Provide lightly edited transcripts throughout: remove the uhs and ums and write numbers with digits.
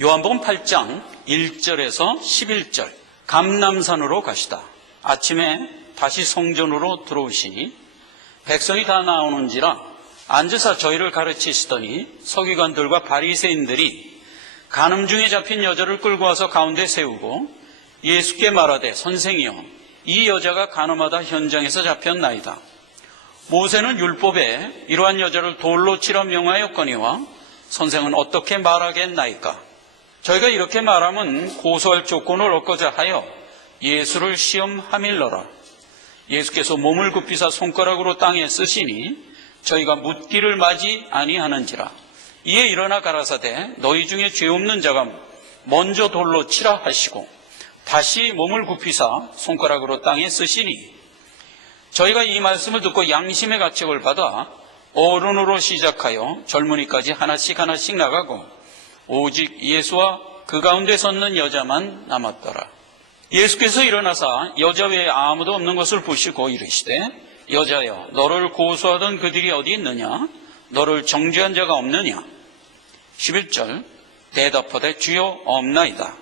요한복음 8장 1절에서 11절. 감람산으로 가시다. 아침에 다시 성전으로 들어오시니 백성이 다 나오는지라 앉으사 저희를 가르치시더니 서기관들과 바리새인들이 간음 중에 잡힌 여자를 끌고 와서 가운데 세우고 예수께 말하되 선생이여 이 여자가 간음하다 현장에서 잡혔나이다. 모세는 율법에 이러한 여자를 돌로 치라 명하였거니와 선생은 어떻게 말하겠나이까? 저희가 이렇게 말하면 고소할 조건을 얻고자 하여 예수를 시험하밀러라. 예수께서 몸을 굽히사 손가락으로 땅에 쓰시니 저희가 묻기를 마지 아니하는지라. 이에 일어나 가라사대 너희 중에 죄 없는 자가 먼저 돌로 치라 하시고 다시 몸을 굽히사 손가락으로 땅에 쓰시니 저희가 이 말씀을 듣고 양심의 가책을 받아 어른으로 시작하여 젊은이까지 하나씩 하나씩 나가고 오직 예수와 그 가운데 섰는 여자만 남았더라. 예수께서 일어나사 여자 외에 아무도 없는 것을 보시고 이르시되 여자여 너를 고소하던 그들이 어디 있느냐? 너를 정죄한 자가 없느냐? 11절 대답하되 주여 없나이다.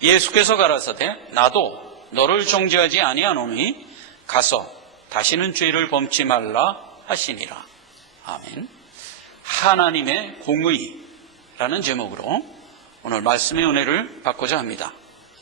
예수께서 가라사대 나도 너를 정죄하지 아니하노니 가서 다시는 죄를 범치 말라 하시니라. 아멘. 하나님의 공의라는 제목으로 오늘 말씀의 은혜를 받고자 합니다.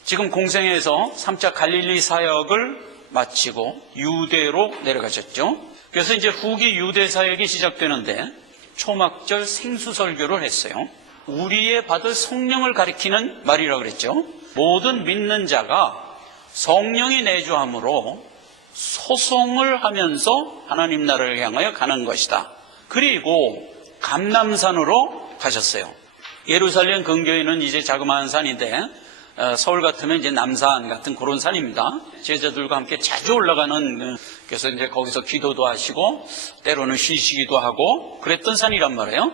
지금 공생에서 3차 갈릴리 사역을 마치고 유대로 내려가셨죠. 그래서 이제 후기 유대 사역이 시작되는데 초막절 생수설교를 했어요. 우리의 받을 성령을 가리키는 말이라고 그랬죠. 모든 믿는 자가 성령이 내주함으로 소송을 하면서 하나님 나라를 향하여 가는 것이다. 그리고 감람산으로 가셨어요. 예루살렘 근교에는 이제 자그마한 산인데 서울 같으면 이제 남산 같은 그런 산입니다. 제자들과 함께 자주 올라가는, 그래서 이제 거기서 기도도 하시고 때로는 쉬시기도 하고 그랬던 산이란 말이에요.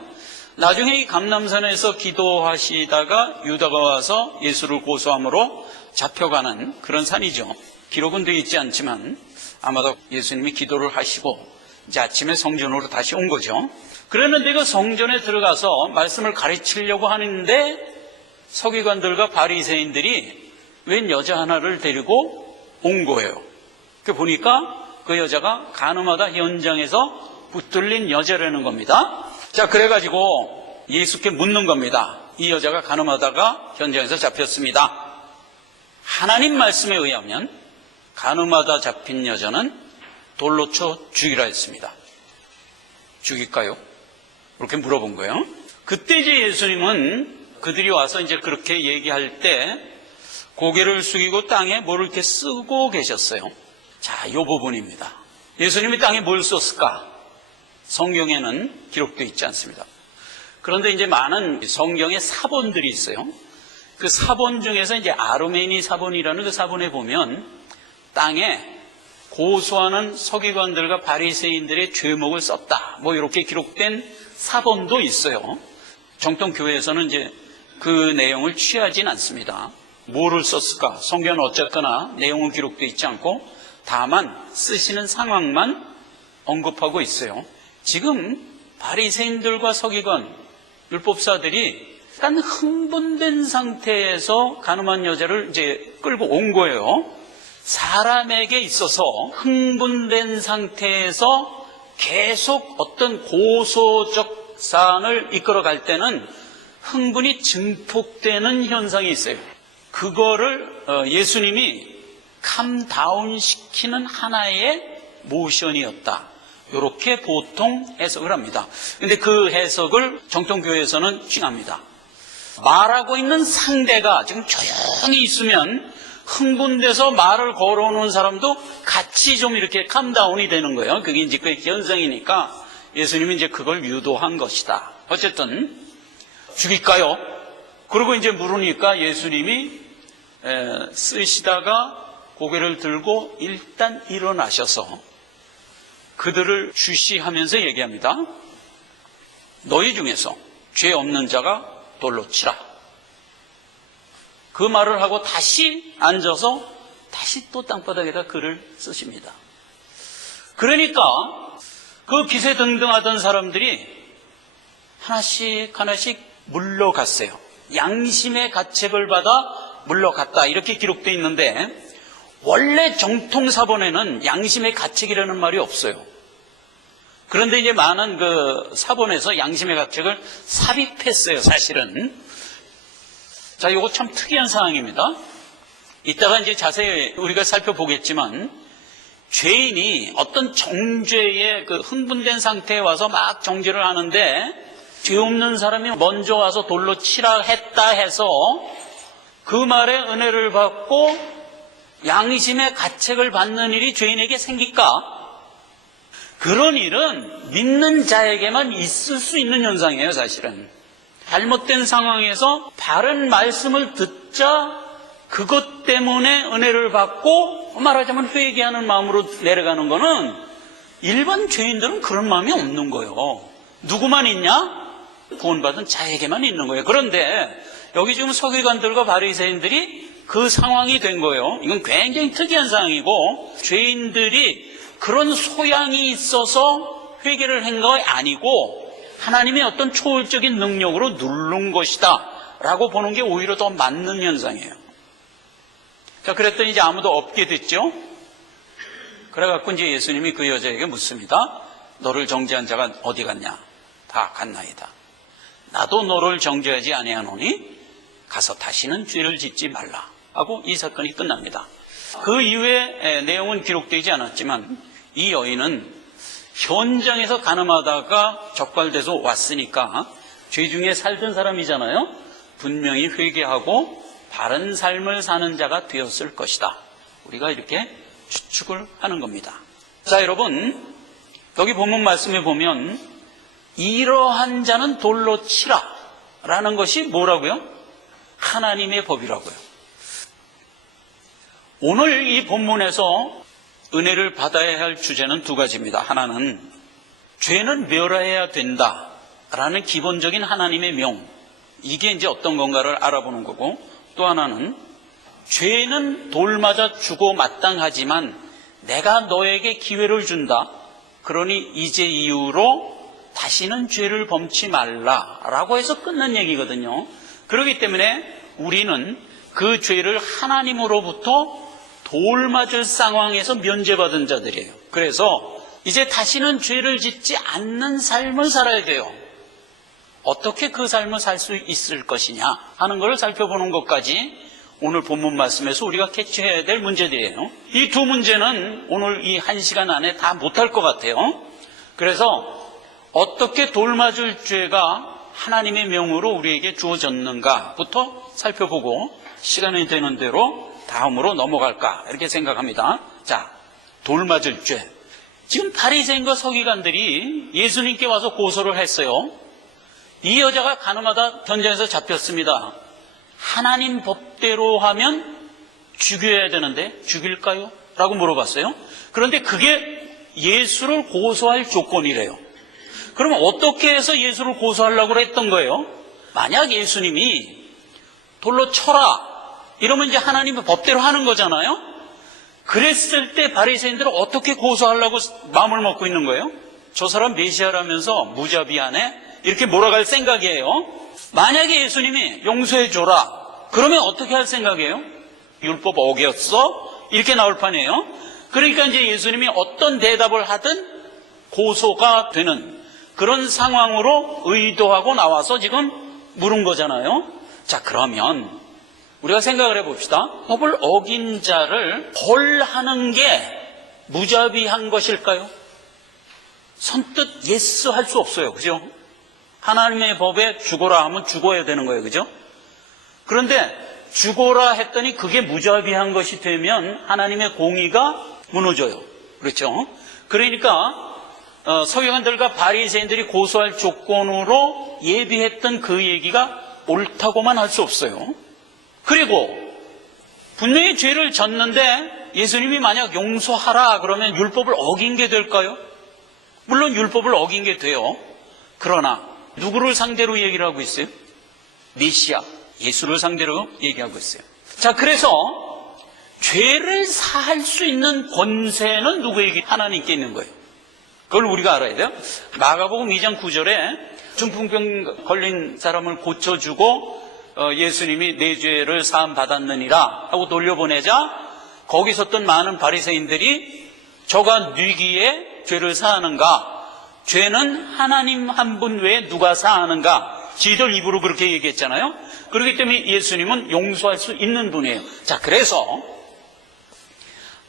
나중에 이 감람산에서 기도하시다가 유다가 와서 예수를 고소함으로 잡혀가는 그런 산이죠. 기록은 되어 있지 않지만 아마도 예수님이 기도를 하시고 이제 아침에 성전으로 다시 온 거죠. 그랬는데 그 성전에 들어가서 말씀을 가르치려고 하는데 서기관들과 바리새인들이 웬 여자 하나를 데리고 온 거예요. 그 보니까 그 여자가 간음하다 현장에서 붙들린 여자라는 겁니다. 자, 그래가지고 예수께 묻는 겁니다. 이 여자가 간음하다가 현장에서 잡혔습니다. 하나님 말씀에 의하면 간음하다 잡힌 여자는 돌로 쳐 죽이라 했습니다. 죽일까요? 그렇게 물어본 거예요. 그때 이제 예수님은 그들이 와서 이제 그렇게 얘기할 때 고개를 숙이고 땅에 뭐를 이렇게 쓰고 계셨어요. 자, 이 부분입니다. 예수님이 땅에 뭘 썼을까? 성경에는 기록되어 있지 않습니다. 그런데 이제 많은 성경의 사본들이 있어요. 그 사본 중에서 이제 아르메니 사본이라는 그 사본에 보면 땅에 고소하는 서기관들과 바리새인들의 죄목을 썼다. 뭐 이렇게 기록된 사본도 있어요. 정통교회에서는 이제 그 내용을 취하진 않습니다. 뭐를 썼을까? 성경은 어쨌거나 내용은 기록되어 있지 않고 다만 쓰시는 상황만 언급하고 있어요. 지금 바리새인들과 서기관, 율법사들이 약간 흥분된 상태에서 간음한 여자를 이제 끌고 온 거예요. 사람에게 있어서 흥분된 상태에서 계속 어떤 고소적 사안을 이끌어갈 때는 흥분이 증폭되는 현상이 있어요. 그거를 예수님이 캄다운 시키는 하나의 모션이었다. 이렇게 보통 해석을 합니다. 그런데 그 해석을 정통교회에서는 취합니다. 말하고 있는 상대가 지금 조용히 있으면 흥분돼서 말을 걸어오는 사람도 같이 좀 이렇게 캄다운이 되는 거예요. 그게 이제 그 현상이니까 예수님이 이제 그걸 유도한 것이다. 어쨌든 죽일까요? 그리고 이제 물으니까 예수님이 쓰시다가 고개를 들고 일단 일어나셔서 그들을 주시하면서 얘기합니다. 너희 중에서 죄 없는 자가 돌로 치라. 그 말을 하고 다시 앉아서 다시 또 땅바닥에다 글을 쓰십니다. 그러니까 그 기세등등하던 사람들이 하나씩 하나씩 물러갔어요. 양심의 가책을 받아 물러갔다 이렇게 기록되어 있는데 원래 정통사본에는 양심의 가책이라는 말이 없어요. 그런데 이제 많은 그 사본에서 양심의 가책을 삽입했어요, 사실은. 자, 이거 참 특이한 상황입니다. 이따가 이제 자세히 우리가 살펴보겠지만, 죄인이 어떤 정죄에 그 흥분된 상태에 와서 막 정죄를 하는데, 죄 없는 사람이 먼저 와서 돌로 치라 했다 해서 그 말에 은혜를 받고 양심의 가책을 받는 일이 죄인에게 생길까? 그런 일은 믿는 자에게만 있을 수 있는 현상이에요, 사실은. 잘못된 상황에서 바른 말씀을 듣자 그것 때문에 은혜를 받고 말하자면 회개하는 마음으로 내려가는 거는 일반 죄인들은 그런 마음이 없는 거예요. 누구만 있냐? 구원받은 자에게만 있는 거예요. 그런데 여기 지금 서기관들과 바리새인들이 그 상황이 된 거예요. 이건 굉장히 특이한 상황이고 죄인들이 그런 소양이 있어서 회개를 한 거 아니고 하나님의 어떤 초월적인 능력으로 누른 것이다 라고 보는 게 오히려 더 맞는 현상이에요. 자, 그랬더니 이제 아무도 없게 됐죠. 그래갖고 이제 예수님이 그 여자에게 묻습니다. 너를 정죄한 자가 어디 갔냐? 다 갔나이다. 나도 너를 정죄하지 아니하노니 가서 다시는 죄를 짓지 말라 하고 이 사건이 끝납니다. 그 이후에 내용은 기록되지 않았지만 이 여인은 현장에서 가늠하다가 적발돼서 왔으니까 죄 중에 살던 사람이잖아요. 분명히 회개하고 바른 삶을 사는 자가 되었을 것이다. 우리가 이렇게 추측을 하는 겁니다. 자, 여러분, 여기 본문 말씀에 보면 이러한 자는 돌로 치라 라는 것이 뭐라고요? 하나님의 법이라고요. 오늘 이 본문에서 은혜를 받아야 할 주제는 두 가지입니다. 하나는 죄는 멸해야 된다라는 기본적인 하나님의 명, 이게 이제 어떤 건가를 알아보는 거고, 또 하나는 죄는 돌 맞아 주고 마땅하지만 내가 너에게 기회를 준다. 그러니 이제 이후로 다시는 죄를 범치 말라라고 해서 끝난 얘기거든요. 그렇기 때문에 우리는 그 죄를 하나님으로부터 돌 맞을 상황에서 면제받은 자들이에요. 그래서 이제 다시는 죄를 짓지 않는 삶을 살아야 돼요. 어떻게 그 삶을 살 수 있을 것이냐 하는 것을 살펴보는 것까지 오늘 본문 말씀에서 우리가 캐치해야 될 문제들이에요. 이 두 문제는 오늘 이 1시간 안에 다 못할 것 같아요. 그래서 어떻게 돌 맞을 죄가 하나님의 명으로 우리에게 주어졌는가부터 살펴보고 시간이 되는 대로 다음으로 넘어갈까 이렇게 생각합니다. 자, 돌 맞을 죄. 지금 바리새인과 서기관들이 예수님께 와서 고소를 했어요. 이 여자가 가늠하다 현장에서 잡혔습니다. 하나님 법대로 하면 죽여야 되는데 죽일까요? 라고 물어봤어요. 그런데 그게 예수를 고소할 조건이래요. 그러면 어떻게 해서 예수를 고소하려고 했던 거예요? 만약 예수님이 돌로 쳐라 이러면 이제 하나님의 법대로 하는 거잖아요. 그랬을 때 바리새인들은 어떻게 고소하려고 마음을 먹고 있는 거예요? 저 사람 메시아라면서 무자비하네 이렇게 몰아갈 생각이에요. 만약에 예수님이 용서해 줘라 그러면 어떻게 할 생각이에요? 율법 어겼어? 이렇게 나올 판이에요. 그러니까 이제 예수님이 어떤 대답을 하든 고소가 되는 그런 상황으로 의도하고 나와서 지금 물은 거잖아요. 자, 그러면 우리가 생각을 해봅시다. 법을 어긴 자를 벌하는 게 무자비한 것일까요? 선뜻 예스 할 수 없어요. 그죠? 하나님의 법에 죽어라 하면 죽어야 되는 거예요. 그죠? 그런데 죽어라 했더니 그게 무자비한 것이 되면 하나님의 공의가 무너져요. 그렇죠? 그러니까 서기관들과 바리새인들이 고소할 조건으로 예비했던 그 얘기가 옳다고만 할 수 없어요. 그리고 분명히 죄를 졌는데 예수님이 만약 용서하라 그러면 율법을 어긴 게 될까요? 물론 율법을 어긴 게 돼요. 그러나 누구를 상대로 얘기를 하고 있어요? 메시아, 예수를 상대로 얘기하고 있어요. 자, 그래서 죄를 사할 수 있는 권세는 누구에게? 하나님께 있는 거예요. 그걸 우리가 알아야 돼요. 마가복음 2장 9절에 중풍병 걸린 사람을 고쳐주고 예수님이 내 죄를 사함 받았느니라 하고 돌려보내자 거기 섰던 많은 바리새인들이 저가 뉘기에 죄를 사하는가? 죄는 하나님 한 분 외에 누가 사하는가? 지들 입으로 그렇게 얘기했잖아요. 그렇기 때문에 예수님은 용서할 수 있는 분이에요. 자, 그래서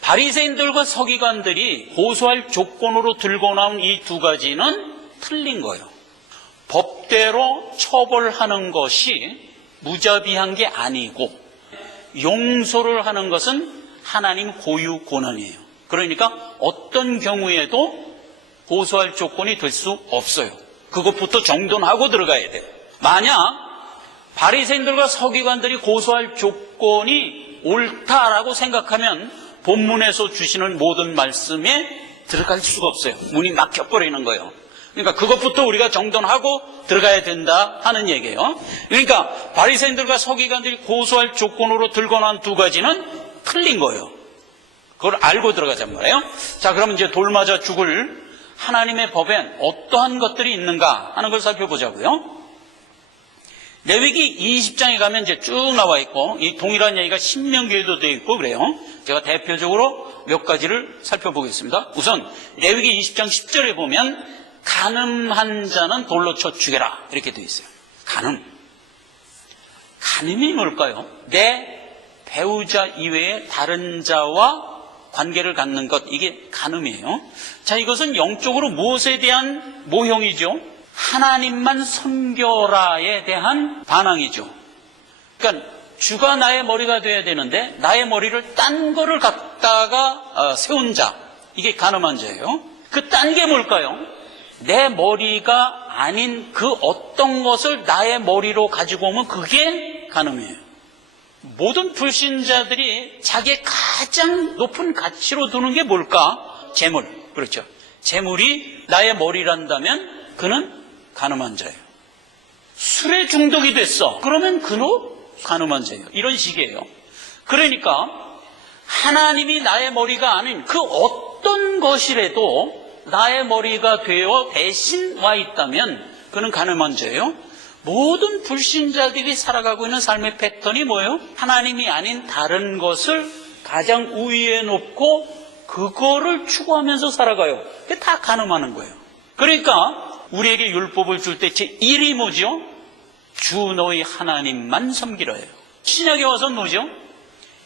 바리새인들과 서기관들이 고소할 조건으로 들고 나온 이 두 가지는 틀린 거예요. 법대로 처벌하는 것이 무자비한 게 아니고 용서를 하는 것은 하나님 고유 권한이에요. 그러니까 어떤 경우에도 고소할 조건이 될 수 없어요. 그것부터 정돈하고 들어가야 돼요. 만약 바리새인들과 서기관들이 고소할 조건이 옳다라고 생각하면 본문에서 주시는 모든 말씀에 들어갈 수가 없어요. 문이 막혀버리는 거예요. 그러니까 그것부터 우리가 정돈하고 들어가야 된다 하는 얘기예요. 그러니까 바리새인들과 서기관들이 고소할 조건으로 들고 난 두 가지는 틀린 거예요. 그걸 알고 들어가자는 말이에요. 자, 그러면 이제 돌 맞아 죽을 하나님의 법엔 어떠한 것들이 있는가 하는 걸 살펴보자고요. 레위기 20장에 가면 이제 쭉 나와 있고, 이 동일한 얘기가 신명기에도 되어 있고 그래요. 제가 대표적으로 몇 가지를 살펴보겠습니다. 우선 레위기 20장 10절에 보면 간음한 자는 돌로 쳐 죽여라 이렇게 되어 있어요. 간음이 뭘까요? 내 배우자 이외에 다른 자와 관계를 갖는 것, 이게 간음이에요. 자, 이것은 영적으로 무엇에 대한 모형이죠? 하나님만 섬겨라에 대한 반항이죠. 그러니까 주가 나의 머리가 돼야 되는데 나의 머리를 딴 거를 갖다가 세운 자, 이게 간음한 자예요. 그 딴 게 뭘까요? 내 머리가 아닌 그 어떤 것을 나의 머리로 가지고 오면 그게 간음이에요. 모든 불신자들이 자기의 가장 높은 가치로 두는 게 뭘까? 재물. 그렇죠. 재물이 나의 머리란다면 그는 간음한 자예요. 술에 중독이 됐어. 그러면 그는 간음한 자예요. 이런 식이에요. 그러니까 하나님이 나의 머리가 아닌 그 어떤 것이라도 나의 머리가 되어 대신 와 있다면 그는 간음한 자예요. 모든 불신자들이 살아가고 있는 삶의 패턴이 뭐예요? 하나님이 아닌 다른 것을 가장 우위에 놓고 그거를 추구하면서 살아가요. 그게 다 간음하는 거예요. 그러니까 우리에게 율법을 줄 때 제1이 뭐죠? 주 너희 하나님만 섬기라예요. 신약에 와서는 뭐죠?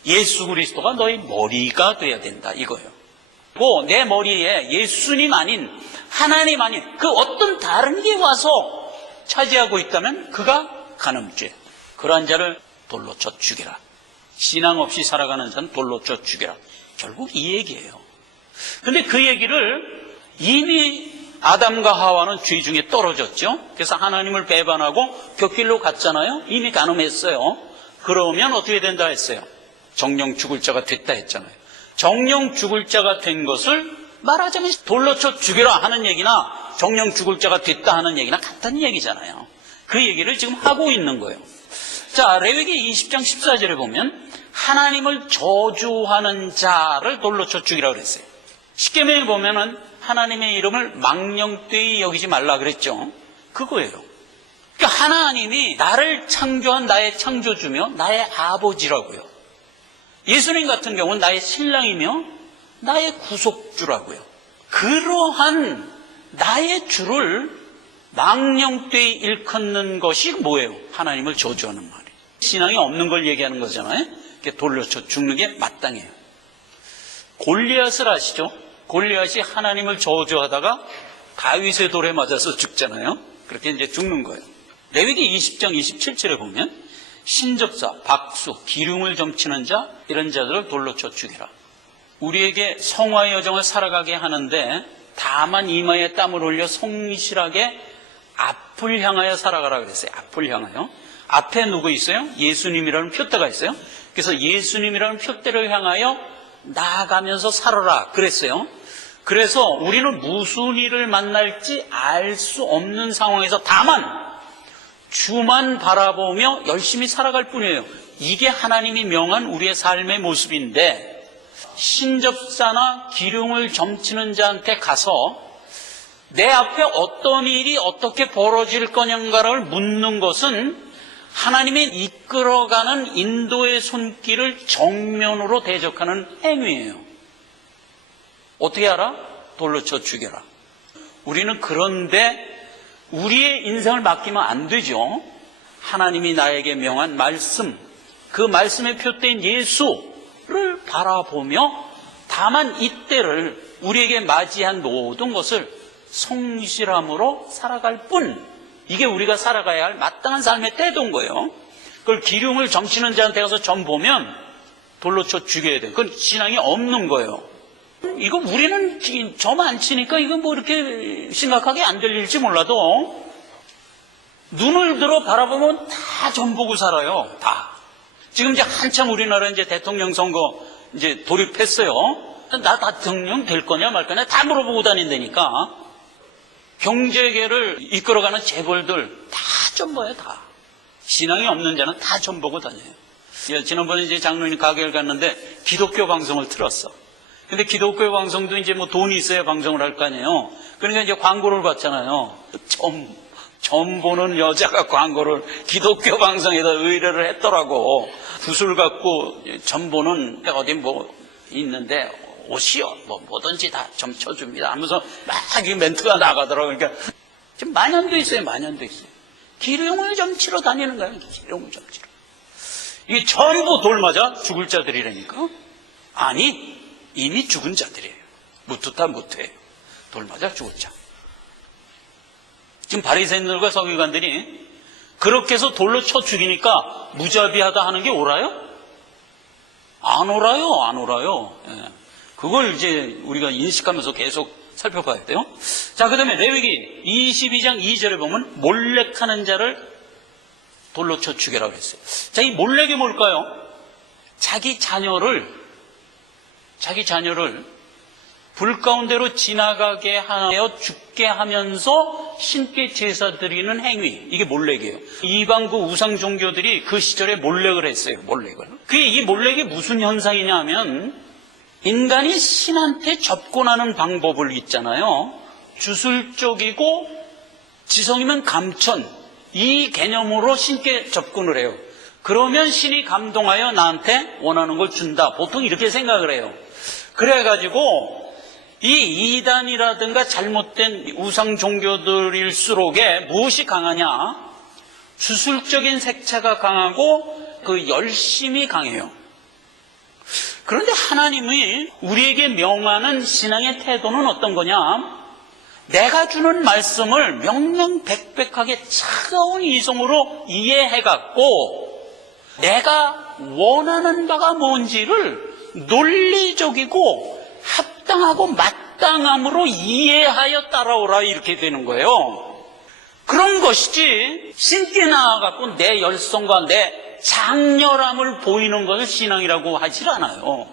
예수 그리스도가 너희 머리가 돼야 된다 이거예요. 뭐 내 머리에 예수님 아닌 하나님 아닌 그 어떤 다른 게 와서 차지하고 있다면 그가 간음죄. 그러한 자를 돌로 쳐 죽여라. 신앙 없이 살아가는 자는 돌로 쳐 죽여라. 결국 이 얘기예요. 근데 그 얘기를 이미 아담과 하와는 죄 중에 떨어졌죠. 그래서 하나님을 배반하고 곁길로 갔잖아요. 이미 간음했어요. 그러면 어떻게 된다 했어요? 정령 죽을 자가 됐다 했잖아요. 정령 죽을 자가 된 것을 말하자면 돌로 쳐 죽여라 하는 얘기나 정령 죽을 자가 됐다 하는 얘기나 같은 얘기잖아요. 그 얘기를 지금 하고 있는 거예요. 자, 레위기 20장 14절에 보면 하나님을 저주하는 자를 돌로 쳐 죽이라고 그랬어요. 십계명에 보면은 하나님의 이름을 망령되이 여기지 말라 그랬죠. 그거예요. 그러니까 하나님이 나를 창조한 나의 창조주며 나의 아버지라고요. 예수님 같은 경우는 나의 신랑이며 나의 구속주라고요. 그러한 나의 주를 망령되이 일컫는 것이 뭐예요? 하나님을 저주하는 말이에요. 신앙이 없는 걸 얘기하는 거잖아요. 돌려쳐 죽는 게 마땅해요. 골리앗을 아시죠? 골리앗이 하나님을 저주하다가 다윗의 돌에 맞아서 죽잖아요. 그렇게 이제 죽는 거예요. 레위기 20장 27절에 보면 신접사, 박수, 기름을 점치는 자 이런 자들을 돌로 쳐 죽이라. 우리에게 성화의 여정을 살아가게 하는데 다만 이마에 땀을 흘려 성실하게 앞을 향하여 살아가라 그랬어요. 앞을 향하여. 앞에 누구 있어요? 예수님이라는 표대가 있어요. 그래서 예수님이라는 표대를 향하여 나아가면서 살아라 그랬어요. 그래서 우리는 무슨 일을 만날지 알 수 없는 상황에서 다만 주만 바라보며 열심히 살아갈 뿐이에요. 이게 하나님이 명한 우리의 삶의 모습인데 신접사나 기름을 점치는 자한테 가서 내 앞에 어떤 일이 어떻게 벌어질 거냐를 묻는 것은 하나님이 이끌어가는 인도의 손길을 정면으로 대적하는 행위예요. 어떻게 알아? 돌로 쳐 죽여라. 우리는 그런데 우리의 인생을 맡기면 안 되죠. 하나님이 나에게 명한 말씀, 그 말씀에 표된 예수를 바라보며 다만 이때를 우리에게 맞이한 모든 것을 성실함으로 살아갈 뿐, 이게 우리가 살아가야 할 마땅한 삶의 태도인 거예요. 그걸 기륭을 점치는 자한테 가서 점 보면 돌로 쳐 죽여야 돼요. 그건 신앙이 없는 거예요. 이거 우리는 점 안 치니까 이거 뭐 이렇게 심각하게 안 들릴지 몰라도 눈을 들어 바라보면 다 점 보고 살아요. 다. 지금 이제 한참 우리나라 이제 대통령 선거 이제 돌입했어요. 나 대통령 될 거냐 말 거냐 다 물어보고 다닌다니까. 경제계를 이끌어가는 재벌들 다 점 봐요, 다. 신앙이 없는 자는 다 점 보고 다녀요. 지난번에 이제 장로님 가게를 갔는데 기독교 방송을 틀었어. 근데 기독교 방송도 이제 뭐 돈이 있어야 방송을 할 거 아니에요. 그러니까 이제 광고를 봤잖아요. 점 보는 여자가 광고를 기독교 방송에다 의뢰를 했더라고. 붓을 갖고 점 보는 어디 뭐 있는데 옷이요. 뭐든지 다 점 쳐줍니다. 하면서 막 이 멘트가 나가더라고요. 그러니까 지금 만연도 있어요. 만연도 있어요. 기룡을 점 치러 다니는 거예요. 기룡을 점 치러. 이게 전부 돌 맞아 죽을 자들이라니까. 아니 이미 죽은 자들이에요. 무투타 무투예요. 돌 맞아 죽을 자. 지금 바리새인들과 서기관들이 그렇게 해서 돌로 쳐 죽이니까 무자비하다 하는 게 옳아요? 안 옳아요. 안 옳아요. 예. 그걸 이제 우리가 인식하면서 계속 살펴봐야 돼요. 자, 그 다음에 레위기 22장 2절에 보면 몰렉하는 자를 돌로 쳐 죽여라 그랬어요. 자, 이 몰렉이 뭘까요? 자기 자녀를 불 가운데로 지나가게 하여 죽게 하면서 신께 제사 드리는 행위, 이게 몰렉이에요. 이방구 우상 종교들이 그 시절에 몰렉을 했어요. 몰렉을. 그게 이 몰렉이 무슨 현상이냐 하면 인간이 신한테 접근하는 방법을 있잖아요. 주술적이고 지성이면 감천, 이 개념으로 신께 접근을 해요. 그러면 신이 감동하여 나한테 원하는 걸 준다. 보통 이렇게 생각을 해요. 그래가지고 이 이단이라든가 잘못된 우상 종교들일수록에 무엇이 강하냐? 주술적인 색채가 강하고 그 열심이 강해요. 그런데 하나님이 우리에게 명하는 신앙의 태도는 어떤 거냐? 내가 주는 말씀을 명명백백하게 차가운 이성으로 이해해갖고 내가 원하는 바가 뭔지를 논리적이고 합당하고 마땅함으로 이해하여 따라오라 이렇게 되는 거예요. 그런 것이지 신께 나아갖고 내 열성과 내 장렬함을 보이는 것을 신앙이라고 하질 않아요.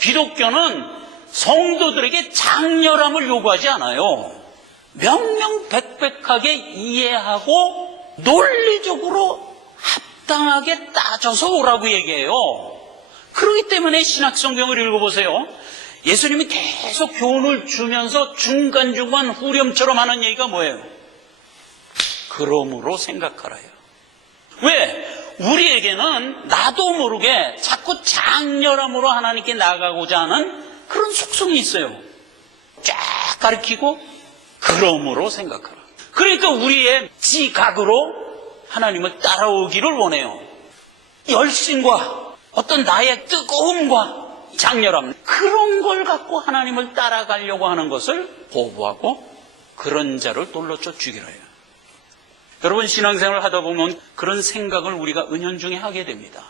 기독교는 성도들에게 장렬함을 요구하지 않아요. 명명백백하게 이해하고 논리적으로 합당하게 따져서 오라고 얘기해요. 그렇기 때문에 신약성경을 읽어보세요. 예수님이 계속 교훈을 주면서 중간중간 후렴처럼 하는 얘기가 뭐예요? 그러므로 생각하라요. 왜? 우리에게는 나도 모르게 자꾸 장렬함으로 하나님께 나아가고자 하는 그런 속성이 있어요. 쫙 가리키고 그러므로 생각하라. 그러니까 우리의 지각으로 하나님을 따라오기를 원해요. 열심과 어떤 나의 뜨거움과 장렬함, 그런 걸 갖고 하나님을 따라가려고 하는 것을 거부하고 그런 자를 돌로 쳐 죽이라 해요. 여러분, 신앙생활을 하다 보면 그런 생각을 우리가 은연중에 하게 됩니다.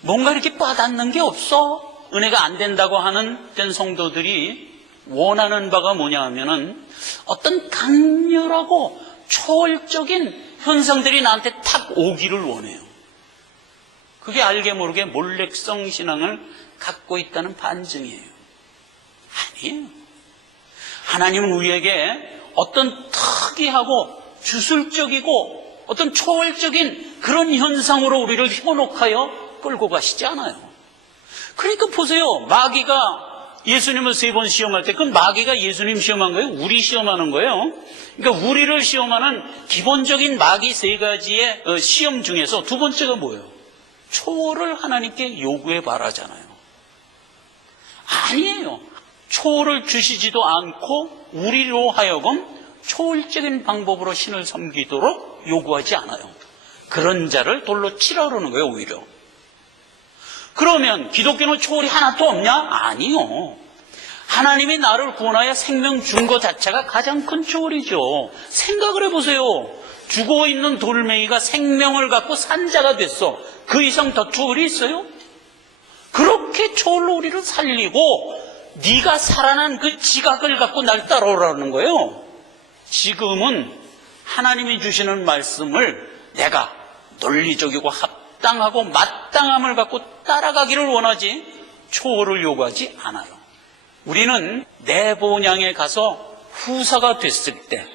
뭔가 이렇게 빠닿는 게 없어? 은혜가 안 된다고 하는 된 성도들이 원하는 바가 뭐냐 하면은 어떤 강렬하고 초월적인 현상들이 나한테 탁 오기를 원해요. 그게 알게 모르게 몰렉성 신앙을 갖고 있다는 반증이에요. 아니에요. 하나님은 우리에게 어떤 특이하고 주술적이고 어떤 초월적인 그런 현상으로 우리를 현혹하여 끌고 가시지 않아요. 그러니까 보세요. 마귀가 예수님을 3번 시험할 때 그건 마귀가 예수님 시험한 거예요? 우리 시험하는 거예요? 그러니까 우리를 시험하는 기본적인 마귀 3가지의 시험 중에서 두 번째가 뭐예요? 초월을 하나님께 요구해 바라잖아요. 아니에요. 초월을 주시지도 않고 우리로 하여금 초월적인 방법으로 신을 섬기도록 요구하지 않아요. 그런 자를 돌로 치라 그러는 거예요, 오히려. 그러면 기독교는 초월이 하나도 없냐? 아니요. 하나님이 나를 구원하여 생명 준 것 자체가 가장 큰 초월이죠. 생각을 해보세요. 죽어있는 돌멩이가 생명을 갖고 산자가 됐어. 그 이상 더 초월이 있어요? 그렇게 초월로 우리를 살리고 네가 살아난 그 지각을 갖고 날 따라오라는 거예요. 지금은 하나님이 주시는 말씀을 내가 논리적이고 합당하고 마땅함을 갖고 따라가기를 원하지 초월을 요구하지 않아요. 우리는 내 본향에 가서 후사가 됐을 때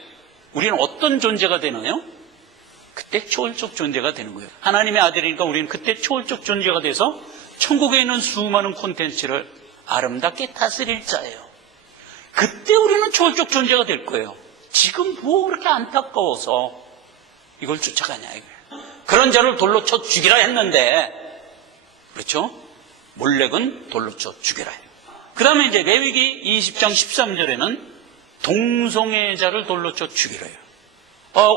우리는 어떤 존재가 되나요? 그때 초월적 존재가 되는 거예요. 하나님의 아들이니까 우리는 그때 초월적 존재가 돼서 천국에 있는 수많은 콘텐츠를 아름답게 다스릴 자예요. 그때 우리는 초월적 존재가 될 거예요. 지금 뭐 그렇게 안타까워서 이걸 쫓아가냐 이거예요. 그런 자를 돌로 쳐 죽이라 했는데, 그렇죠? 몰렉은 돌로 쳐 죽여라 해요. 그 다음에 이제 레위기 20장 13절에는 동성애자를 돌로 쳐 죽이라 해요.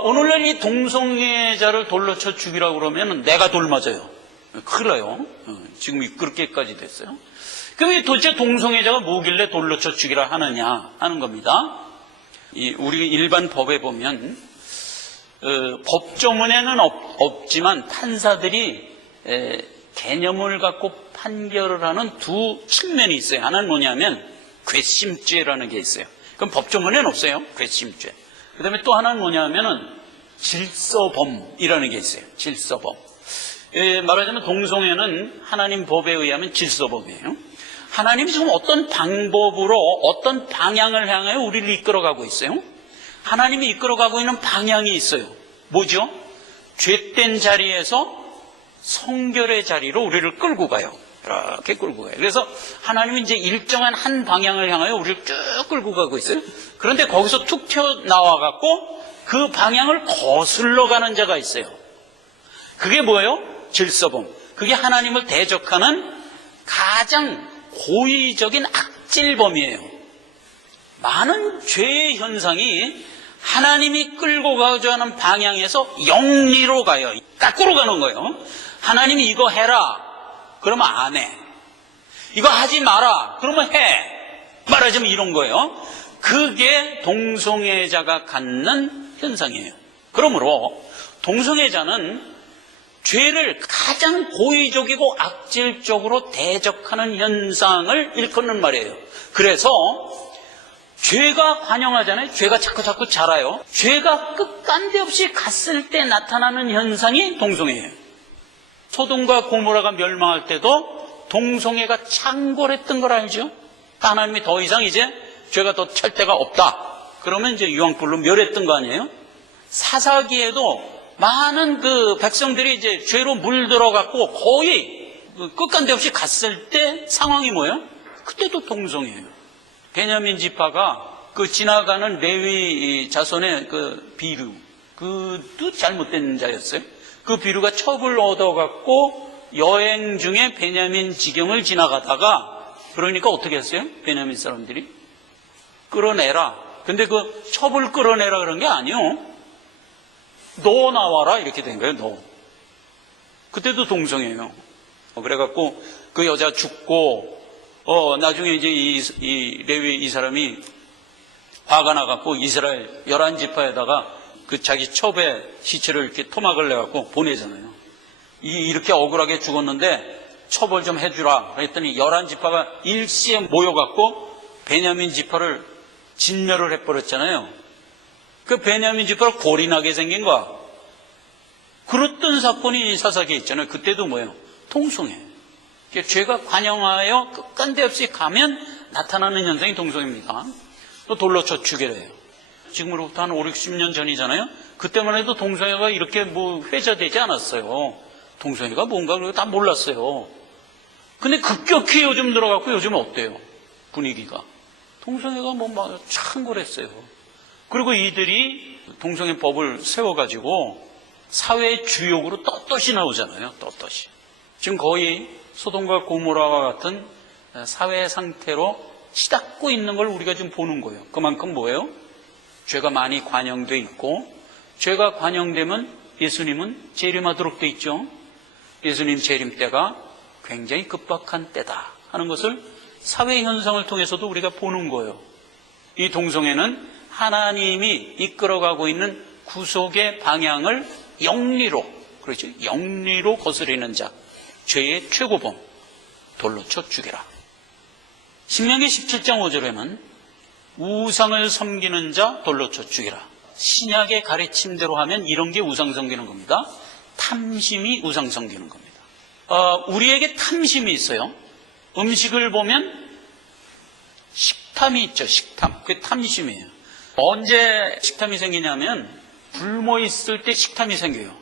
오늘날 이 동성애자를 돌로 쳐 죽이라고 그러면 내가 돌 맞아요. 큰일 나요. 지금 그렇게까지 됐어요. 그럼 도대체 동성애자가 뭐길래 돌로 쳐 죽이라 하느냐 하는 겁니다. 우리 일반 법에 보면 법조문에는 없지만 판사들이 개념을 갖고 판결을 하는 두 측면이 있어요. 하나는 뭐냐면 괘씸죄라는 게 있어요. 그럼 법조문에는 없어요. 괘씸죄. 그 다음에 또 하나는 뭐냐면은 질서범이라는 게 있어요. 질서범. 말하자면 동성애는 하나님 법에 의하면 질서범이에요. 하나님이 지금 어떤 방법으로 어떤 방향을 향하여 우리를 이끌어가고 있어요? 하나님이 이끌어가고 있는 방향이 있어요. 뭐죠? 죄된 자리에서 성결의 자리로 우리를 끌고 가요. 이렇게 끌고 가요. 그래서 하나님이 이제 일정한 한 방향을 향하여 우리를 쭉 끌고 가고 있어요. 그런데 거기서 툭 튀어나와갖고 그 방향을 거슬러 가는 자가 있어요. 그게 뭐예요? 질서범. 그게 하나님을 대적하는 가장 고의적인 악질범이에요. 많은 죄의 현상이 하나님이 끌고 가고자 하는 방향에서 영리로 가요. 거꾸로 가는 거예요. 하나님이 이거 해라. 그러면 안 해. 이거 하지 마라. 그러면 해. 말하자면 이런 거예요. 그게 동성애자가 갖는 현상이에요. 그러므로 동성애자는 죄를 가장 고의적이고 악질적으로 대적하는 현상을 일컫는 말이에요. 그래서 죄가 관영하잖아요. 죄가 자꾸 자라요. 죄가 끝간데 없이 갔을 때 나타나는 현상이 동성애예요. 소돔과 고모라가 멸망할 때도 동성애가 창궐했던 걸 알죠? 하나님이 더 이상 이제 죄가 더 찰 데가 없다. 그러면 이제 유황불로 멸했던 거 아니에요? 사사기에도 많은 그 백성들이 이제 죄로 물들어갖고 거의 끝간데 없이 갔을 때 상황이 뭐예요? 그때도 동성애예요. 베냐민 지파가 그 지나가는 레위 자손의 그 비류, 그도 잘못된 자였어요. 그 비류가 첩을 얻어갖고 여행 중에 베냐민 지경을 지나가다가 그러니까 어떻게 했어요? 베냐민 사람들이 끌어내라. 근데 그 첩을 끌어내라 그런 게 아니요. 너 나와라 이렇게 된 거예요. 너. 그때도 동성애예요. 그래갖고 그 여자 죽고 나중에 이제 이 레위 이 사람이 화가 나갖고 이스라엘 11지파에다가 그 자기 첩의 시체를 이렇게 토막을 내갖고 보내잖아요. 이렇게 억울하게 죽었는데 첩을 좀 해주라. 그랬더니 11지파가 일시에 모여갖고 베냐민 지파를 진멸을 해버렸잖아요. 그 베냐민 지파를 골인하게 생긴 거야. 그랬던 사건이 사사기에 있잖아요. 그때도 뭐예요? 동성애. 죄가 관영하여 끝간데 없이 가면 나타나는 현상이 동성애입니다. 또 돌로 쳐 죽여야 해요. 지금으로부터 한 5, 60년 전이잖아요. 그때만 해도 동성애가 이렇게 뭐 회자되지 않았어요. 동성애가 뭔가 그러고 다 몰랐어요. 근데 급격히 요즘 들어갔고 요즘은 어때요? 분위기가. 동성애가 뭐 참 그랬어요. 그리고 이들이 동성애법을 세워가지고 사회의 주역으로 떳떳이 나오잖아요. 떳떳이. 지금 거의 소돔과 고모라와 같은 사회 상태로 치닫고 있는 걸 우리가 지금 보는 거예요. 그만큼 뭐예요? 죄가 많이 관영돼 있고, 죄가 관영되면 예수님은 재림하도록 돼 있죠. 예수님 재림 때가 굉장히 급박한 때다 하는 것을 사회 현상을 통해서도 우리가 보는 거예요. 이 동성애는 하나님이 이끌어가고 있는 구속의 방향을 영리로, 그렇죠? 영리로 거스르는 자, 죄의 최고봉, 돌로 쳐 죽여라. 신명기 17장 5절에는 우상을 섬기는 자 돌로 쳐 죽여라. 신약의 가르침대로 하면 이런 게 우상 섬기는 겁니다. 탐심이 우상 섬기는 겁니다. 우리에게 탐심이 있어요. 음식을 보면 식탐이 있죠. 식탐. 그게 탐심이에요. 언제 식탐이 생기냐면 굶어 있을 때 식탐이 생겨요.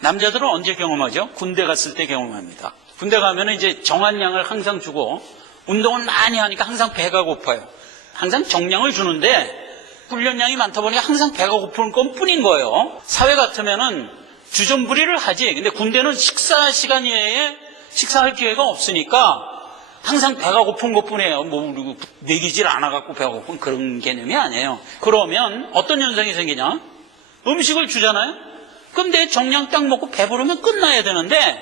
남자들은 언제 경험하죠? 군대 갔을 때 경험합니다. 군대 가면 이제 정한 양을 항상 주고 운동을 많이 하니까 항상 배가 고파요. 항상 정량을 주는데 훈련량이 많다 보니까 항상 배가 고픈 건 뿐인 거예요. 사회 같으면은 주전부리를 하지. 근데 군대는 식사 시간 외에 식사할 기회가 없으니까 항상 배가 고픈 것 뿐이에요. 뭐 먹이질 않아갖고 배가 고픈 그런 개념이 아니에요. 그러면 어떤 현상이 생기냐? 음식을 주잖아요. 그럼 내 정량 딱 먹고 배부르면 끝나야 되는데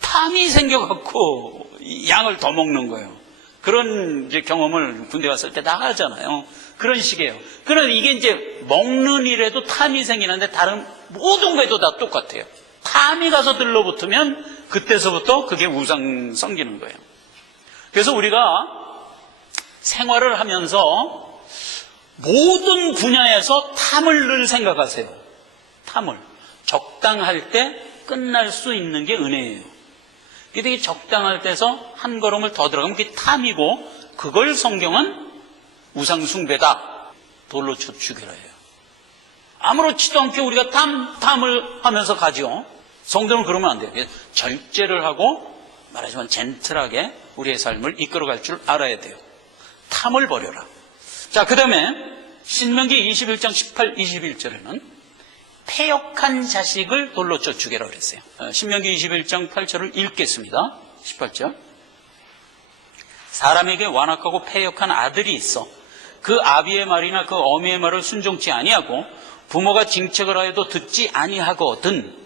탐이 생겨갖고 양을 더 먹는 거예요. 그런 이제 경험을 군대 갔을 때 다 하잖아요. 그런 식이에요. 그럼 이게 이제 먹는 일에도 탐이 생기는데 다른 모든 거에도 다 똑같아요. 탐이 가서 들러붙으면 그때서부터 그게 우상 섬기는 거예요. 그래서 우리가 생활을 하면서 모든 분야에서 탐을 늘 생각하세요. 탐을. 적당할 때 끝날 수 있는 게 은혜예요. 이게 적당할 때서 한 걸음을 더 들어가면 그게 탐이고, 그걸 성경은 우상숭배다. 돌로 쳐 죽여라 해요. 아무렇지도 않게 우리가 탐을 하면서 가죠. 성도는 그러면 안 돼요. 절제를 하고 말하지만 젠틀하게 우리의 삶을 이끌어갈 줄 알아야 돼요. 탐을 버려라. 자, 그 다음에 신명기 21장 18, 21절에는 패역한 자식을 돌로 쳐 죽여라 그랬어요. 신명기 21장 8절을 읽겠습니다. 18절. 사람에게 완악하고 패역한 아들이 있어 그 아비의 말이나 그 어미의 말을 순종치 아니하고 부모가 징책을 하여도 듣지 아니하거든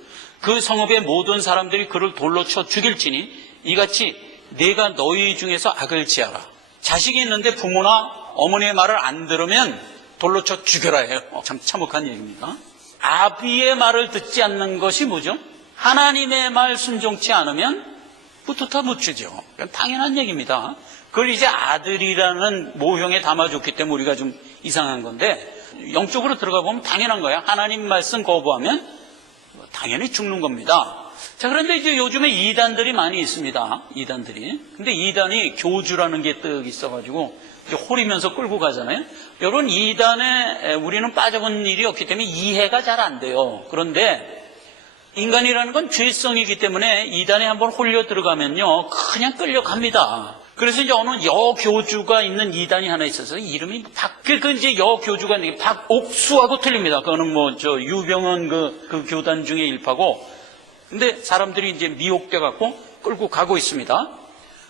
그 성읍의 모든 사람들이 그를 돌로 쳐 죽일지니 이같이 내가 너희 중에서 악을 지하라. 자식이 있는데 부모나 어머니의 말을 안 들으면 돌로 쳐 죽여라 해요. 참 참혹한 얘기입니다. 아비의 말을 듣지 않는 것이 뭐죠? 하나님의 말 순종치 않으면 부투타 묻히죠. 당연한 얘기입니다. 그걸 이제 아들이라는 모형에 담아줬기 때문에 우리가 좀 이상한 건데, 영적으로 들어가 보면 당연한 거예요. 하나님 말씀 거부하면 당연히 죽는 겁니다. 자, 그런데 이제 요즘에 이단들이 많이 있습니다. 이단들이. 근데 이단이 교주라는 게 떡 있어가지고 이제 홀이면서 끌고 가잖아요. 여러분, 이단에 우리는 빠져본 일이 없기 때문에 이해가 잘 안 돼요. 그런데 인간이라는 건 죄성이기 때문에 이단에 한번 홀려 들어가면요, 그냥 끌려갑니다. 그래서 이제 어느 여교주가 있는 이단이 하나 있어서 이름이 그 이제 여교주가 있는 게 박옥수하고 틀립니다. 그거는 뭐 유병헌 그 교단 중에 일파고. 근데 사람들이 이제 미혹돼 갖고 끌고 가고 있습니다.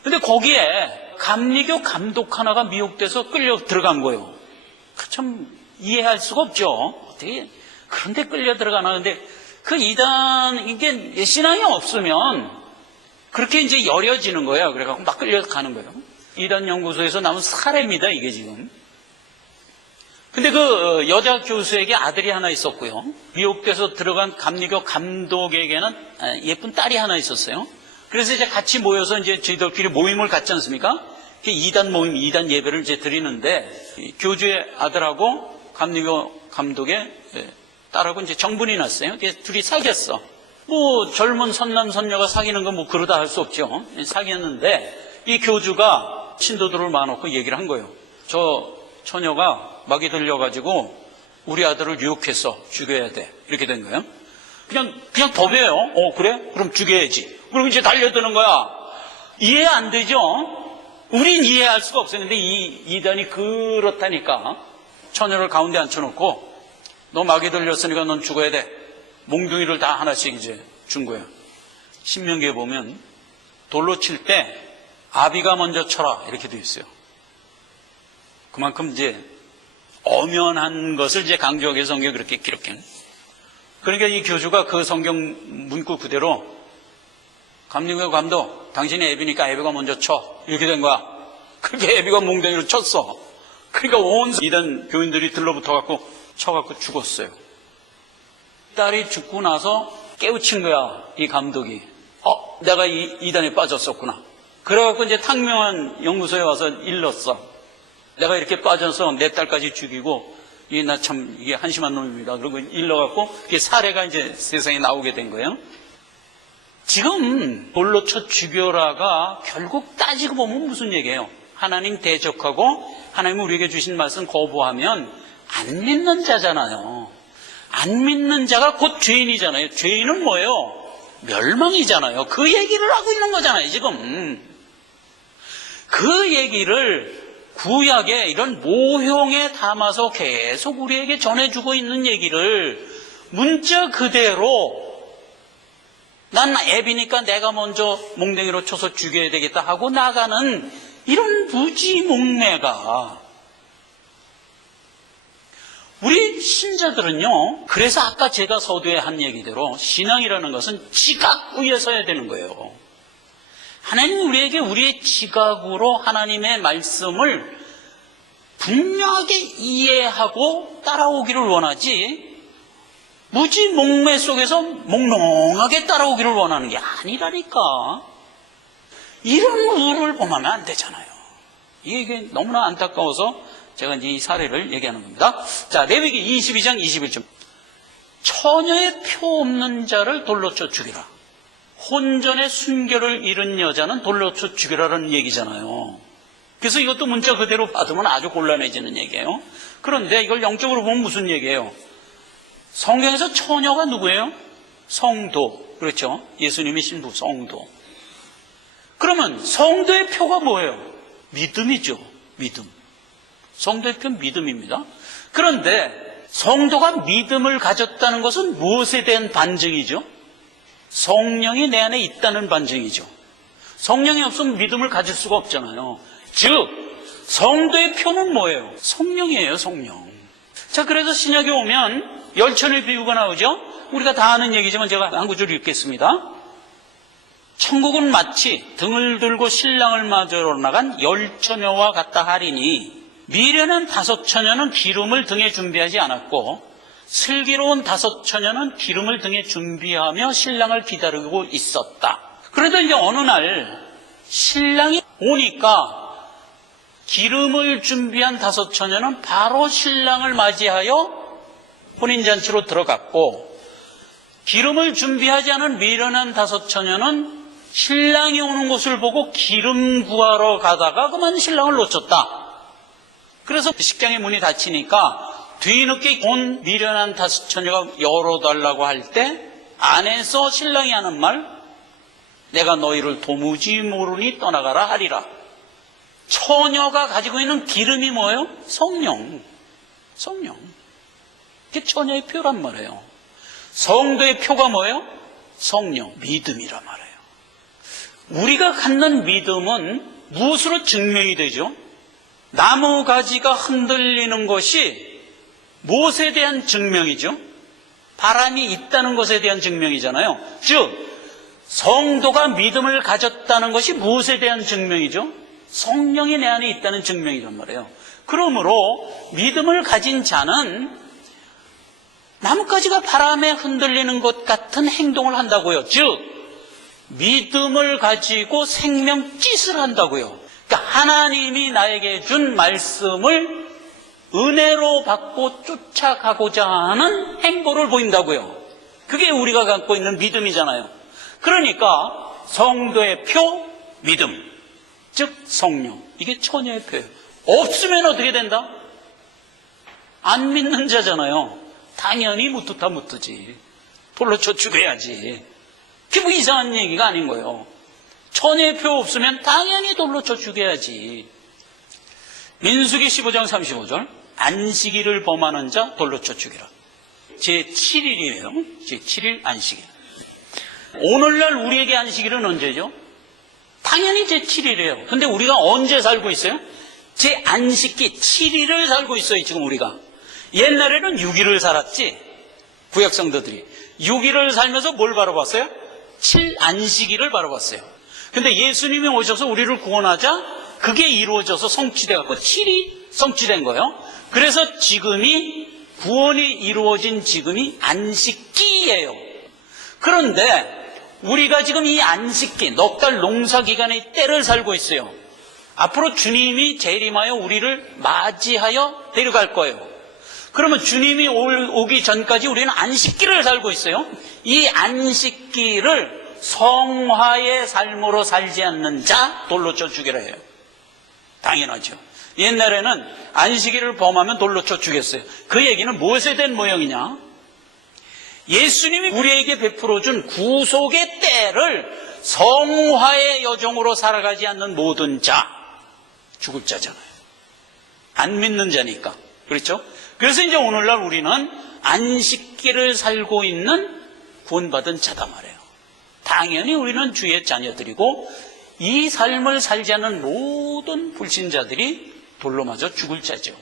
근데 거기에 감리교 감독 하나가 미혹돼서 끌려 들어간 거예요. 참 이해할 수가 없죠. 어떻게 그런데 끌려 들어가나. 근데 그 이단, 이게 신앙이 없으면 그렇게 이제 여려지는 거예요. 그래갖고 막 끌려가는 거예요. 이단 연구소에서 나온 사례입니다, 이게 지금. 근데 그 여자 교수에게 아들이 하나 있었고요. 미혹돼서 들어간 감리교 감독에게는 예쁜 딸이 하나 있었어요. 그래서 이제 같이 모여서 이제 저희들끼리 모임을 갖지 않습니까? 이단 모임, 이단 예배를 이제 드리는데, 교주의 아들하고 감리교 감독의 딸하고 이제 정분이 났어요. 둘이 사귀었어. 뭐 젊은 선남 선녀가 사귀는 건 뭐 그러다 할 수 없죠. 사귀었는데 이 교주가 신도들을 모아놓고 얘기를 한 거예요. 저 처녀가 막이 들려가지고 우리 아들을 유혹해서 죽여야 돼. 이렇게 된 거예요. 그냥 덤벼요. 그래? 그럼 죽여야지. 그럼 이제 달려드는 거야. 이해 안 되죠? 우린 이해할 수가 없어요. 근데 이 이단이 그렇다니까. 처녀를 가운데 앉혀놓고 너 마귀 들렸으니까 넌 죽어야 돼. 몽둥이를 다 하나씩 이제 준 거예요. 신명기에 보면 돌로 칠 때 아비가 먼저 쳐라 이렇게 돼 있어요. 그만큼 이제 엄연한 것을 이제 강조하기 위해서 성경에 그렇게 기록해. 그러니까 이 교주가 그 성경 문구 그대로 감독 감독 당신이 애비니까 애비가 먼저 쳐 이렇게 된 거야. 그렇게 애비가 몽둥이로 쳤어. 그러니까 온 이단 교인들이 들러붙어 갖고 쳐갖고 죽었어요. 딸이 죽고 나서 깨우친 거야 이 감독이. 내가 이 이단에 빠졌었구나. 그래갖고 이제 탕명한 연구소에 와서 일렀어. 내가 이렇게 빠져서 내 딸까지 죽이고 이게 나 참 이게 한심한 놈입니다. 그러고 일러갖고 이게 사례가 이제 세상에 나오게 된 거예요. 지금 돌로 쳐 죽여라가 결국 따지고 보면 무슨 얘기예요? 하나님 대적하고 하나님 우리에게 주신 말씀 거부하면 안 믿는 자잖아요. 안 믿는 자가 곧 죄인이잖아요. 죄인은 뭐예요? 멸망이잖아요. 그 얘기를 하고 있는 거잖아요, 지금. 그 얘기를 구약에 이런 모형에 담아서 계속 우리에게 전해주고 있는 얘기를 문자 그대로 난 애비니까 내가 먼저 몽둥이로 쳐서 죽여야 되겠다 하고 나가는 이런 무지몽매가 우리 신자들은요, 그래서 아까 제가 서두에 한 얘기대로 신앙이라는 것은 지각 위에 서야 되는 거예요. 하나님 우리에게 우리의 지각으로 하나님의 말씀을 분명하게 이해하고 따라오기를 원하지 무지몽매 속에서 몽롱하게 따라오기를 원하는 게 아니라니까. 이런 우를 범하면 안 되잖아요. 이게 너무나 안타까워서 제가 이제 이 사례를 얘기하는 겁니다. 자, 레위기 22장 21절. 처녀의 표 없는 자를 돌로 쳐 죽이라. 혼전의 순결을 잃은 여자는 돌로 쳐 죽이라는 얘기잖아요. 그래서 이것도 문자 그대로 받으면 아주 곤란해지는 얘기예요. 그런데 이걸 영적으로 보면 무슨 얘기예요? 성경에서 처녀가 누구예요? 성도. 그렇죠? 예수님의 신부 성도. 그러면 성도의 표가 뭐예요? 믿음이죠. 믿음. 성도의 표는 믿음입니다. 그런데 성도가 믿음을 가졌다는 것은 무엇에 대한 반증이죠? 성령이 내 안에 있다는 반증이죠. 성령이 없으면 믿음을 가질 수가 없잖아요. 즉 성도의 표는 뭐예요? 성령이에요. 성령. 자, 그래서 신약에 오면 열천의 비유가 나오죠. 우리가 다 아는 얘기지만 제가 한 구절 읽겠습니다. 천국은 마치 등을 들고 신랑을 맞으러 나간 열처녀와 같다 하리니 미련한 다섯 처녀는 기름을 등에 준비하지 않았고 슬기로운 다섯 처녀는 기름을 등에 준비하며 신랑을 기다리고 있었다. 그런데 이제 어느 날 신랑이 오니까 기름을 준비한 다섯 처녀는 바로 신랑을 맞이하여 혼인잔치로 들어갔고, 기름을 준비하지 않은 미련한 다섯 처녀는 신랑이 오는 곳을 보고 기름 구하러 가다가 그만 신랑을 놓쳤다. 그래서 식장의 문이 닫히니까 뒤늦게 온 미련한 다섯 처녀가 열어달라고 할 때 안에서 신랑이 하는 말, 내가 너희를 도무지 모르니 떠나가라 하리라. 처녀가 가지고 있는 기름이 뭐예요? 성령. 성령. 이게 처녀의 표란 말이에요. 성도의 표가 뭐예요? 성령, 믿음이란 말이에요. 우리가 갖는 믿음은 무엇으로 증명이 되죠? 나무 가지가 흔들리는 것이 무엇에 대한 증명이죠? 바람이 있다는 것에 대한 증명이잖아요. 즉 성도가 믿음을 가졌다는 것이 무엇에 대한 증명이죠? 성령이 내 안에 있다는 증명이란 말이에요. 그러므로 믿음을 가진 자는 나뭇가지가 바람에 흔들리는 것 같은 행동을 한다고요. 즉 믿음을 가지고 생명짓을 한다고요. 그러니까 하나님이 나에게 준 말씀을 은혜로 받고 쫓아가고자 하는 행보를 보인다고요. 그게 우리가 갖고 있는 믿음이잖아요. 그러니까 성도의 표, 믿음, 즉 성령, 이게 처녀의 표예요. 없으면 어떻게 된다? 안 믿는 자잖아요. 당연히 무투타 무투지. 돌로 쳐 죽여야지. 그게 뭐 이상한 얘기가 아닌 거예요. 천의 표 없으면 당연히 돌로 쳐 죽여야지. 민수기 15장 35절 안식일을 범하는 자 돌로 쳐 죽이라. 제7일이에요. 제7일 안식일. 오늘날 우리에게 안식일은 언제죠? 당연히 제7일이에요. 근데 우리가 언제 살고 있어요? 제 안식기 7일을 살고 있어요. 지금 우리가. 옛날에는 6일을 살았지. 구약 성도들이 6일을 살면서 뭘 바라봤어요? 7안식일을 바라봤어요. 근데 예수님이 오셔서 우리를 구원하자 그게 이루어져서 성취돼 갖고 7이 성취된 거예요. 그래서 지금이 구원이 이루어진 지금이 안식기예요. 그런데 우리가 지금 이 안식기 넉 달 농사 기간의 때를 살고 있어요. 앞으로 주님이 재림하여 우리를 맞이하여 데려갈 거예요. 그러면 주님이 오기 전까지 우리는 안식기를 살고 있어요. 이 안식기를 성화의 삶으로 살지 않는 자 돌로 쳐 죽이라 해요. 당연하죠. 옛날에는 안식일을 범하면 돌로 쳐 죽였어요. 그 얘기는 무엇에 대한 모형이냐? 예수님이 우리에게 베풀어준 구속의 때를 성화의 여정으로 살아가지 않는 모든 자, 죽을 자잖아요. 안 믿는 자니까. 그렇죠? 그래서 이제 오늘날 우리는 안식기를 살고 있는 구원받은 자다 말이에요. 당연히 우리는 주의 자녀들이고 이 삶을 살지 않는 모든 불신자들이 돌로 맞아 죽을 자죠.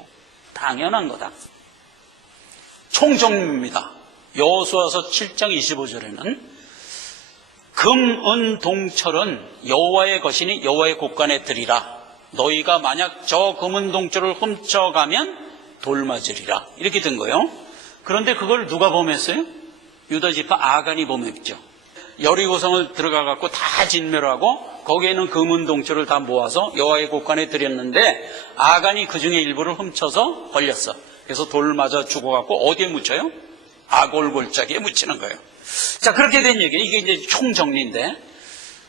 당연한 거다. 총정리입니다. 여호수아서 7장 25절에는 금, 은, 동철은 여호와의 것이니 여호와의 곳간에 드리라. 너희가 만약 저 금은 동철을 훔쳐가면 돌맞으리라. 이렇게 된 거예요. 그런데 그걸 누가 범했어요? 유다 지파 아간이 범했죠. 여리고성을 들어가 갖고 다 진멸하고 거기에 있는 금은 동철을 다 모아서 여호와의 곳간에 드렸는데 아간이 그 중에 일부를 훔쳐서 걸렸어. 그래서 돌 맞아 죽어갖고 어디에 묻혀요? 아골골짜기에 묻히는 거예요. 자, 그렇게 된 얘기예요. 이게 이제 총정리인데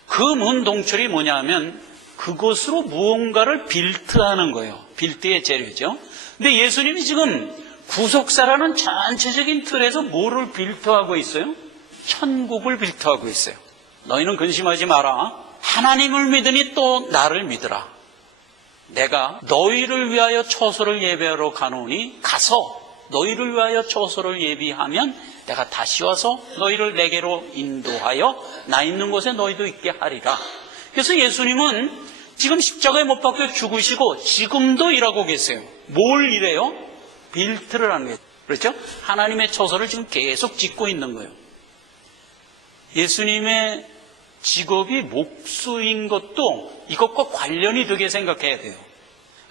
금은 동철이 뭐냐 하면 그것으로 무언가를 빌트하는 거예요. 빌트의 재료죠. 근데 예수님이 지금 구속사라는 전체적인 틀에서 뭐를 빌트하고 있어요? 천국을 빌트하고 있어요. 너희는 근심하지 마라. 하나님을 믿으니 또 나를 믿으라. 내가 너희를 위하여 처소를 예배하러 가노니 가서 너희를 위하여 처소를 예비하면 내가 다시 와서 너희를 내게로 인도하여 나 있는 곳에 너희도 있게 하리라. 그래서 예수님은 지금 십자가에 못 박혀 죽으시고 지금도 일하고 계세요. 뭘 일해요? 빌트를 하는 거예요. 그렇죠? 하나님의 처소를 지금 계속 짓고 있는 거예요. 예수님의 직업이 목수인 것도 이것과 관련이 되게 생각해야 돼요.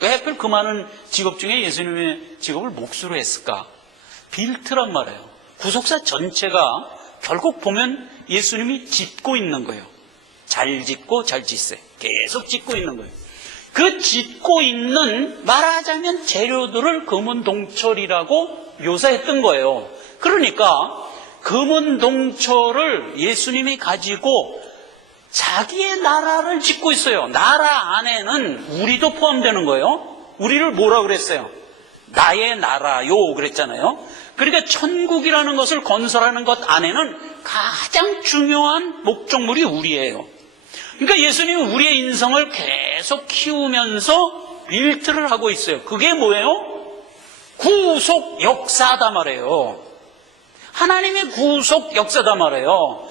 왜 하필 그 많은 직업 중에 예수님의 직업을 목수로 했을까? 빌트란 말이에요. 구속사 전체가 결국 보면 예수님이 짓고 있는 거예요. 잘 짓고 잘 짓어요. 계속 짓고 있는 거예요. 그 짓고 있는 말하자면 재료들을 금은 동철이라고 묘사했던 거예요. 그러니까 금은 동철을 예수님이 가지고 자기의 나라를 짓고 있어요. 나라 안에는 우리도 포함되는 거예요. 우리를 뭐라 그랬어요? 나의 나라요 그랬잖아요. 그러니까 천국이라는 것을 건설하는 것 안에는 가장 중요한 목적물이 우리예요. 그러니까 예수님은 우리의 인성을 계속 키우면서 빌트를 하고 있어요. 그게 뭐예요? 구속 역사다 말이에요. 하나님의 구속 역사다 말이에요.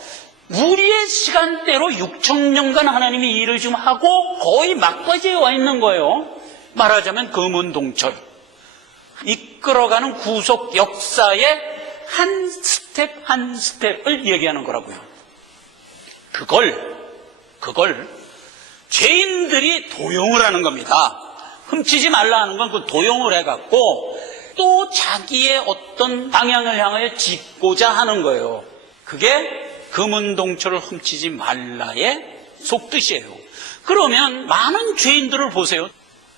우리의 시간대로 6,000년간 하나님이 일을 좀 하고 거의 막바지에 와 있는 거예요. 말하자면 금은 동철. 이끌어가는 구속 역사의 한 스텝 한 스텝을 얘기하는 거라고요. 그걸 죄인들이 도용을 하는 겁니다. 훔치지 말라 하는 건 그 도용을 해갖고 또 자기의 어떤 방향을 향하여 짓고자 하는 거예요. 그게 금은 동철을 훔치지 말라의 속뜻이에요. 그러면 많은 죄인들을 보세요.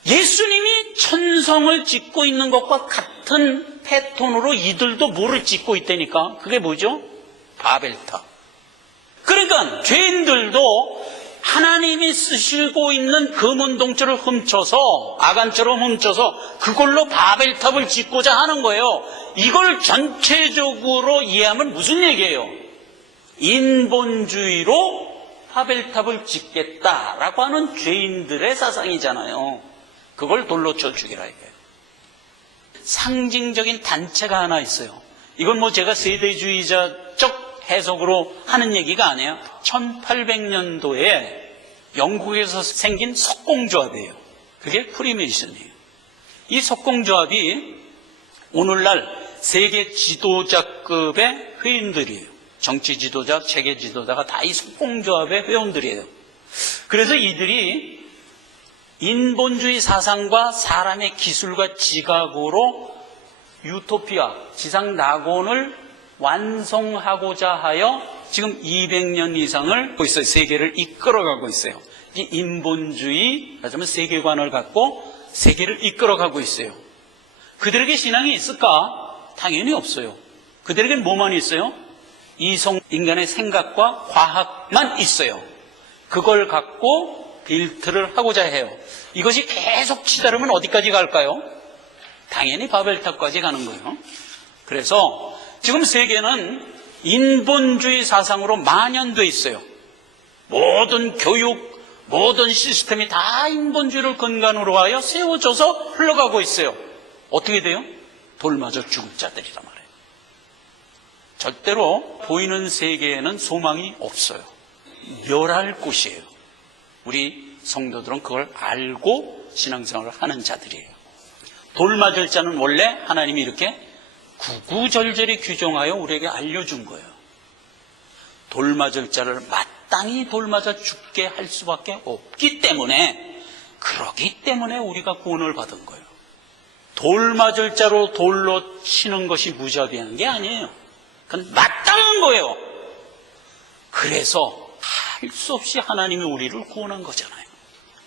예수님이 천성을 짓고 있는 것과 같은 패턴으로 이들도 뭐를 짓고 있다니까. 그게 뭐죠? 바벨탑. 그러니까 죄인들도 하나님이 쓰시고 있는 금은 동철을 훔쳐서 아간처럼 훔쳐서 그걸로 바벨탑을 짓고자 하는 거예요. 이걸 전체적으로 이해하면 무슨 얘기예요? 인본주의로 바벨탑을 짓겠다라고 하는 죄인들의 사상이잖아요. 그걸 돌로 쳐 죽이라 이거예요. 상징적인 단체가 하나 있어요. 이건 뭐 제가 세대주의자적 해석으로 하는 얘기가 아니에요. 1800년도에 영국에서 생긴 석공조합이에요. 그게 프리메이슨이에요. 이 석공조합이 오늘날 세계 지도자급의 회원들이에요. 정치 지도자, 체계 지도자가 다 이 석공조합의 회원들이에요. 그래서 이들이 인본주의 사상과 사람의 기술과 지각으로 유토피아, 지상 낙원을 완성하고자 하여 지금 200년 이상을 하고 있어요. 세계를 이끌어가고 있어요. 이 인본주의, 말하자면 세계관을 갖고 세계를 이끌어가고 있어요. 그들에게 신앙이 있을까? 당연히 없어요. 그들에겐 뭐만 있어요? 이성 인간의 생각과 과학만 있어요. 그걸 갖고 빌트를 하고자 해요. 이것이 계속 치달으면 어디까지 갈까요? 당연히 바벨탑까지 가는 거예요. 그래서 지금 세계는 인본주의 사상으로 만연되어 있어요. 모든 교육, 모든 시스템이 다 인본주의를 근간으로 하여 세워져서 흘러가고 있어요. 어떻게 돼요? 돌 맞아 죽을 자들이란 말이에요. 절대로 보이는 세계에는 소망이 없어요. 멸할 곳이에요. 우리 성도들은 그걸 알고 신앙생활을 하는 자들이에요. 돌 맞을 자는 원래 하나님이 이렇게 구구절절히 규정하여 우리에게 알려준 거예요. 돌 맞을 자를 마땅히 돌 맞아 죽게 할 수밖에 없기 때문에, 그러기 때문에 우리가 구원을 받은 거예요. 돌 맞을 자로 돌로 치는 것이 무자비한 게 아니에요. 그건 마땅한 거예요. 그래서 할 수 없이 하나님이 우리를 구원한 거잖아요.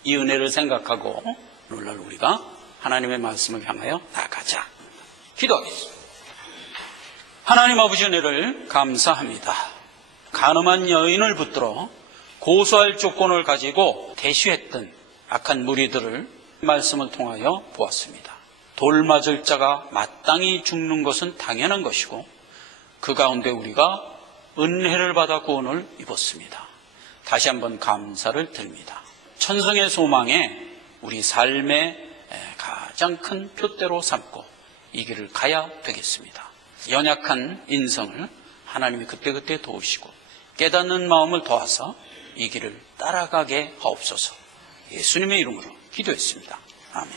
이 은혜를 생각하고 오늘날 우리가 하나님의 말씀을 향하여 나가자. 기도하겠습니다. 하나님 아버지 은혜를 감사합니다. 간음한 여인을 붙들어 고소할 조건을 가지고 대쉬했던 악한 무리들을 말씀을 통하여 보았습니다. 돌 맞을 자가 마땅히 죽는 것은 당연한 것이고, 그 가운데 우리가 은혜를 받아 구원을 입었습니다. 다시 한번 감사를 드립니다. 천성의 소망에 우리 삶의 가장 큰 표대로 삼고 이 길을 가야 되겠습니다. 연약한 인성을 하나님이 그때그때 도우시고 깨닫는 마음을 도와서 이 길을 따라가게 하옵소서. 예수님의 이름으로 기도했습니다. 아멘.